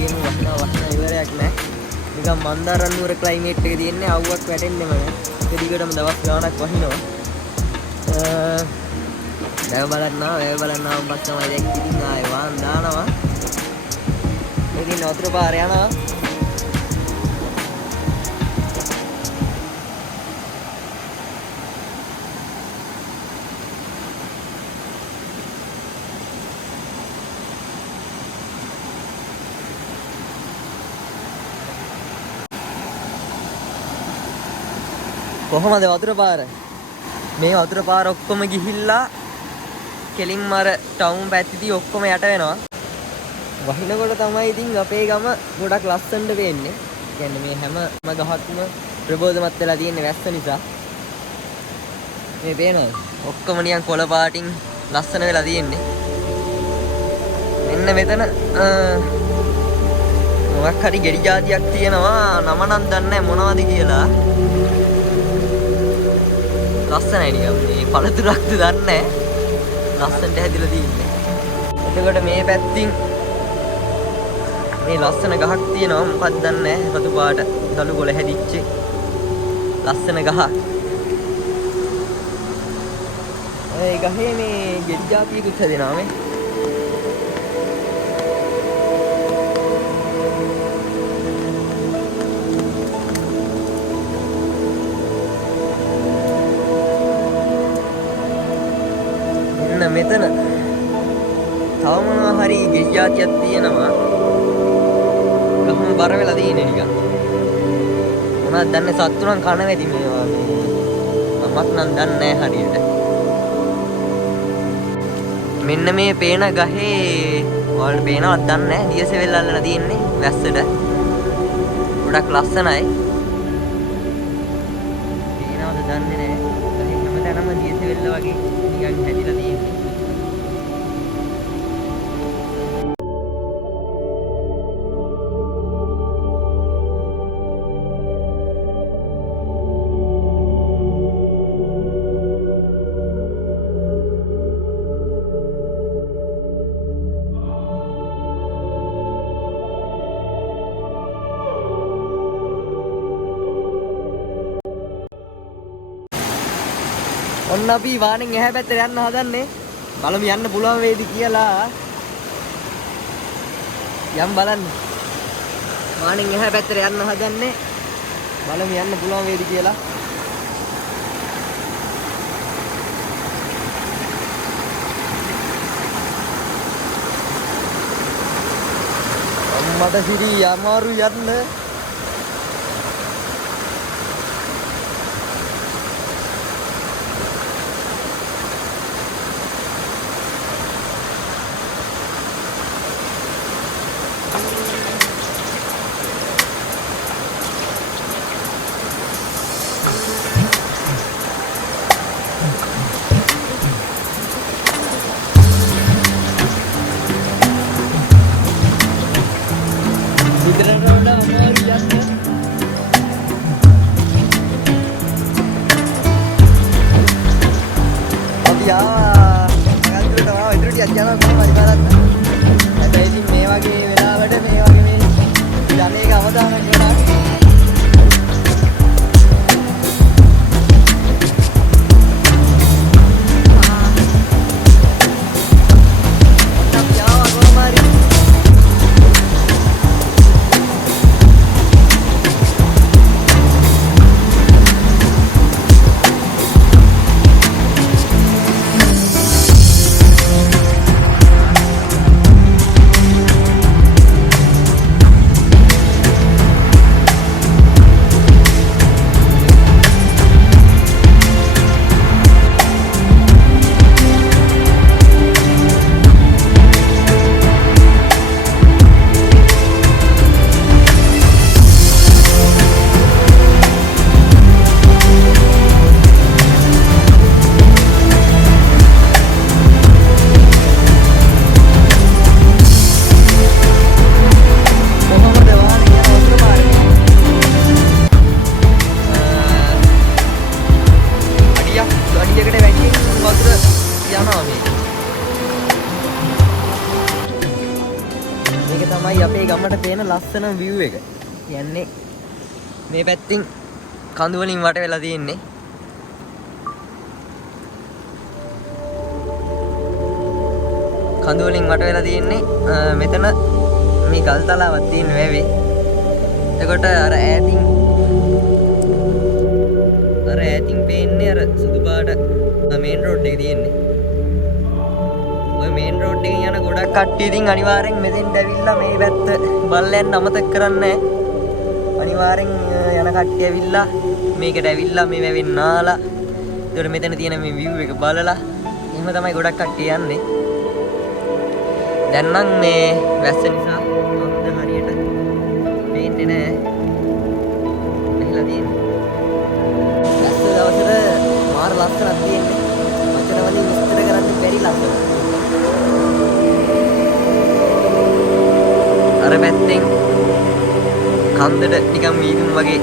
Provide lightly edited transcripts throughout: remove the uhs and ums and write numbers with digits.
ගේම වහන ඉවරයක් නැහැ. නිකන් මන්දාරම් නුවර ක්ලයිමේට් එක තියෙන්නේ අවුවක් වැටෙන්නෙම නැහැ. ඒක දිගටම දවස් ගාණක් වහිනවා. දැන් බලන්නා උඹත් තමයි දැන් ඉතින් ආයෙ වාන් දානවා. ඉතින් වතුර පාර යනවා. කොහොමද වතුර පාර? මේ වතුර පාර ඔක්කොම ගිහිල්ලා කෙලින්ම අර ටවුන් පැත්තේදී ඔක්කොම යට වෙනවා. වහිනකොට තමයි ඉතින් අපේ ගම ගොඩක් ලස්සනට වෙන්නේ. කියන්නේ මේ හැම ගහක්ම ප්‍රබෝධමත් වෙලා තියෙන්නේ වැස්ස නිසා. මේ පේනවද? ඔක්කොම නිකන් කොළ පාටින් ලස්සන වෙලා තියෙන්නේ. මෙන්න මෙතන මොකක් හරි ගෙඩි జాතියක් තියෙනවා. නම නම් දන්නේ මොනවද කියලා. ලස්සනයි නිකන් මේ පළතුරක්ද දන්නේ ලස්සනට හැදිලා තියෙන්නේ. එතකොට මේ පැත්තින් මේ ලස්සන ගහක් තියෙනවා. මොකක්ද දන්නේ රතු පාට දළු ගොල හැදිච්ච ලස්සන ගහක්. ඒ ගහේ මේ ගෙඩි జాතියකුත් හැදෙනවා මේ. මෙතන තව මොනවා හරි ගෙඩි జాතියක් තියෙනවා. ගහම බර වෙලා තියෙන්නේ නිකන්. මොනවද දන්නේ සත්තු නම් කන වෙදි මේවා මේ. මමත් නම් දන්නේ නැහැ හරියට. මෙන්න මේ පේන ගහේ ඔයාලට පේනවද දන්නේ නැහැ. දියසෙවල් අල්ලලා තියෙන්නේ වැස්සට. ගොඩක් ලස්සනයි. පේනවද දන්නේ නැහැ. ගහේ හැමතැනම දියසෙවල් වගේ නිකන් හැදිලා තියෙන්නේ. ඔන්න අපි වානෙන් එහා පැත්තට යන්න හදන්නේ. බලමු යන්න පුළුවන් වේද කියලා. යම් බලන්න. වානෙන් එහා පැත්තට යන්න හදන්නේ. බලමු යන්න පුළුවන් වේද කියලා. අම්මට සිරි අමාරු යන්න. තමයි අපේ ගමට පේන ලස්සන view එක. කියන්නේ මේ පැත්තෙන් කඳු වලින් වට වෙලා තියෙන්නේ. කඳු වලින් වට වෙලා තියෙන්නේ. මෙතන මේ ගල් තලාවක් තියෙන වැවේ. එතකොට අර ඈතින් පේන්නේ අර සුදු පාට මේන් රෝඩ් එක තියෙන්නේ. ඔය මේන් රෝඩ් එකෙන් යන ගොඩක් කට්ටිය ඉතින් අනිවාර්යෙන් මෙතෙන්ට ඇවිල්ලා මේ පැත්ත බලන්න අමතක කරන්නේ නැහැ. අනිවාර්යෙන් යන කට්ටිය ඇවිල්ලා මේකට ඇවිල්ලා මේ වැවෙන් නාලා ඒතකොට මෙතන තියෙන මේ view එක බලලා එහෙම තමයි ගොඩක් කට්ටිය යන්නේ. දැන් නම් මේ වැස්ස නිසා අන්ත හරියට පේන්නේ නැහැ. මෙහෙලා තියෙන්නේ. වැස්ස දවසට මාර ලස්සනක් තියෙන්නේ. වචන වලින් විස්තර කරන්න බැරි ලස්සනක්. අර පැත්තෙන් කන්දට නිකන් මීදුම් වගේ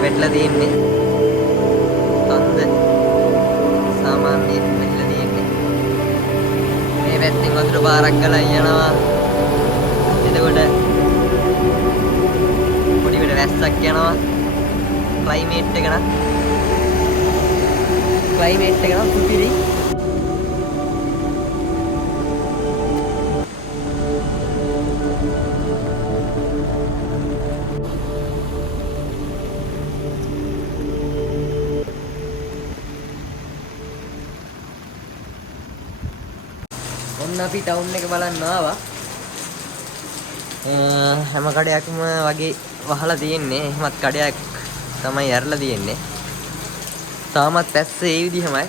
වැටලා තියෙන්නේ. කන්ද සාමාන්‍යයෙන් වැටලා තියෙන්නේ. මේ පැත්තෙන් වතුර පාරක් ගලා යනවා. එතකොට පොඩි වෙන වැස්සක් යනවා. ක්ලයිමේට් එක නම් සුපිරි. ඔන්න අපි ටවුන් එක බලන්න ආවා. හැම කඩයක්ම වගේ වහලා තියෙන්නේ. එහෙමත් කඩයක් තමයි ඇරලා තියෙන්නේ. තාමත් පැස්ස ඒ විදිහමයි.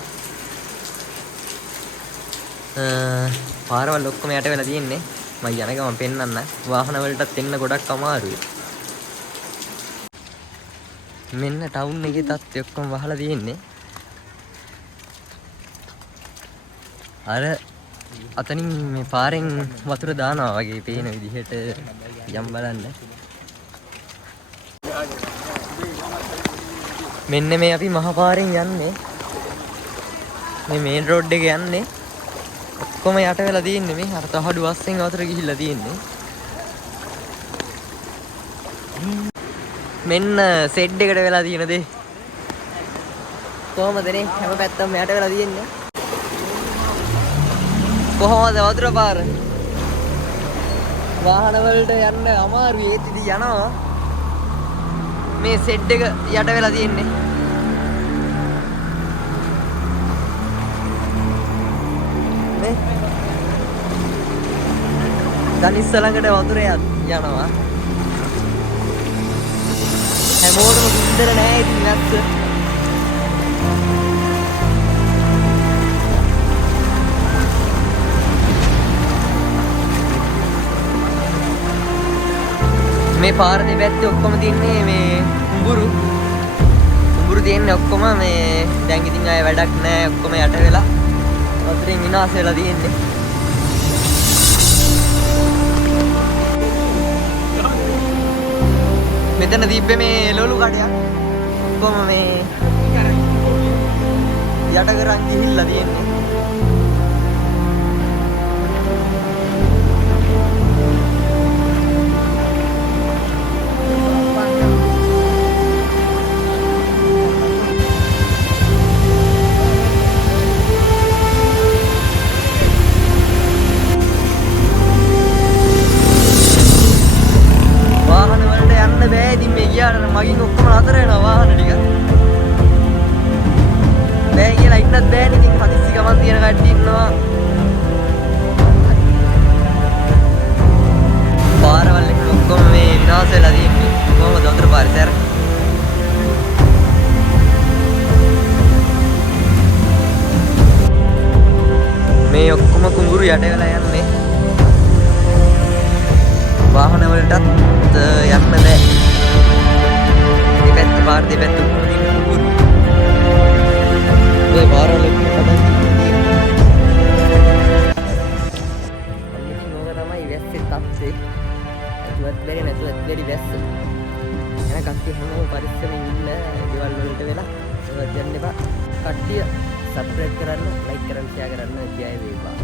පාරවල් ඔක්කොම යට වෙලා තියෙන්නේ. මම යන ගමන් පෙන්නන්න. වාහන වලටත් එන්න ගොඩක් අමාරුයි. මෙන්න ටවුන් එකේ තත්ත්වය ඔක්කොම වහලා තියෙන්නේ. අර අතනින් මේ පාරෙන් වතුර දානවා වගේ පේන විදිහට යම් බලන්න. මෙන්න මේ අපි මහ පාරෙන් යන්නේ. මේ මේන් රෝඩ් එක යන්නේ. ඔක්කොම යට වෙලා තියෙන්නේ මේ. අර තහඩු වස්සෙන් වතුර ගිහිල්ලා තියෙන්නේ. මෙන්න සෙඩ් එකට වෙලා තියෙන දේ. කොහමද නේ හැම පැත්තම යට වෙලා තියෙන්නේ. කොහොමද වතුර පාර? වාහන වලට යන්න අමාරුයි. ඒත් ඉතින් යනවා. මේ සෙඩ් එක යට වෙලා තියෙන්නේ. මේ ගලිස්ස ළඟට වතුර යනවා. හැමෝටම සුන්දර නෑ ඉතින් නැත්ද? මේ පාර දෙපැත්තේ ඔක්කොම තියන්නේ මේ කුඹුරු තියෙන්නේ ඔක්කොම මේ දැන් ඉතින් ආය වැඩක් නැහැ ඔක්කොම යට වෙලා වතුරෙන් විනාශ වෙලා තියෙන්නේ. මෙතන තිබ්බේ මේ ලොලු කඩයක් ඔක්කොම මේ යට කරන් ගිහිල්ලා තියෙන්නේ. මගින් ඔක්කොම නතර වෙනවා වාහන ටික. බෑ කියලා ඉන්නත් බෑනේ. ඉතින් හදිස්සි ගමන් තියෙන කට්ටිය ඉන්නවා. පාරවල් එක ඔක්කොම මේ විනාශ වෙලා තියෙන්නේ. කොහොමද වතුර පාරේ සැර? මේ ඔක්කොම කුඹුරු යට වෙලා යන්නේ. වාහන වලටත් යන්න බෑ. දෙපැත්ත පාර දෙපැත්ත උඩින් කුඹුරු. මේ පාරවල ඔක්කොම හදන්න තියෙන්නේ. අනිත් නෝක තමයි වැස්සේ තත්ත්වේ. ඇතුවත් බැරි නැතුවත් බැරි වැස්ස. එන කට්ටිය හැමෝම පරිස්සමෙන් ඉන්න. ගෙවල් වලට වෙලා ඒවත් යන්න එපා. කට්ටිය සබ්ස්ක්‍රයිබ් කරන්න, ලයික් කරන්න, ෂෙයා කරන්න ජය වේවා.